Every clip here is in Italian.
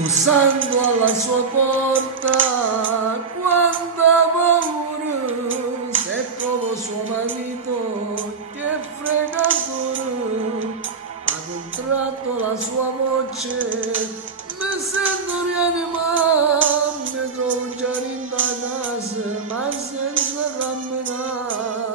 bussando alla sua porta, quanta paura, se trovo suo marito, che fregatura, ad un tratto la sua voce, mi sento rianimato, mi trovo già in casa, ma senza camminare.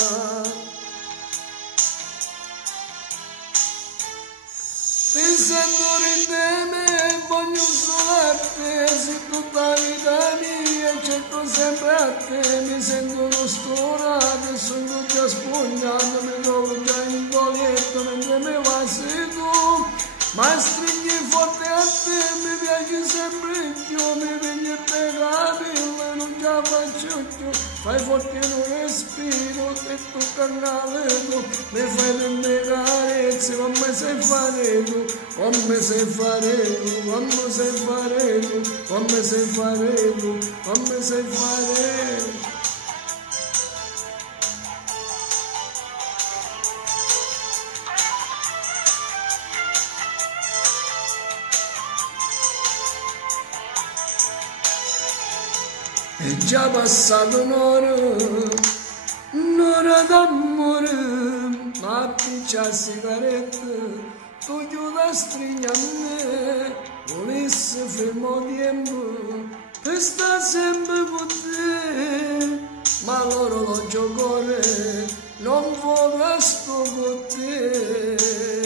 Pensando in te me voglio solarti, se tutta la vita mia cerco sempre a te, mi sento uno stonato, sono già spugnato, mi trovo già in goletto mentre mi passi tu, ma stringi forte a te, mi piace sempre più, mi vieni pegabile, non già faccio più, fai forte un respiro, e tu canaleto, mi fai delle carezze, come sai fare tu, come sai fare tu, come sai fare tu, come sai fare tu, come sai fare. È già passato un'ora d'amore, ma piccia sigaretta, tu chiuda stringi a me, volessi fermo tempo, per sta sempre con te, ma l'orologio corre, non vuole sto con te.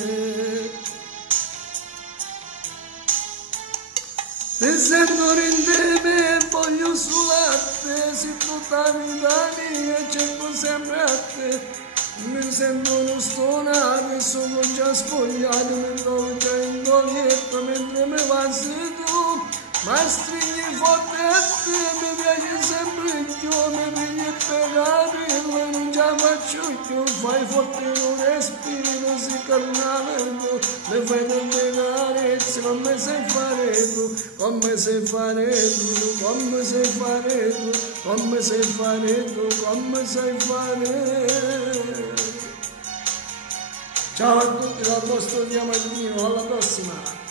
Mi sento in te, voglio sull'arte, se tutta la vita mia cerco sempre a te. Mi sento uno stonato, sono già spogliato, mi trovo già in goletto mentre mi passi tu. Ma stringi forte a te, mi piace sempre più, mi vieni pegabile, non già faccio più, fai forte un respiro, si carnale, mi fai delle carezze, come sai fare tu, come sai fare tu, come sai fare tu, come sai fare tu, come sai fare. Ciao a tutti dal vostro Diamantino, alla prossima!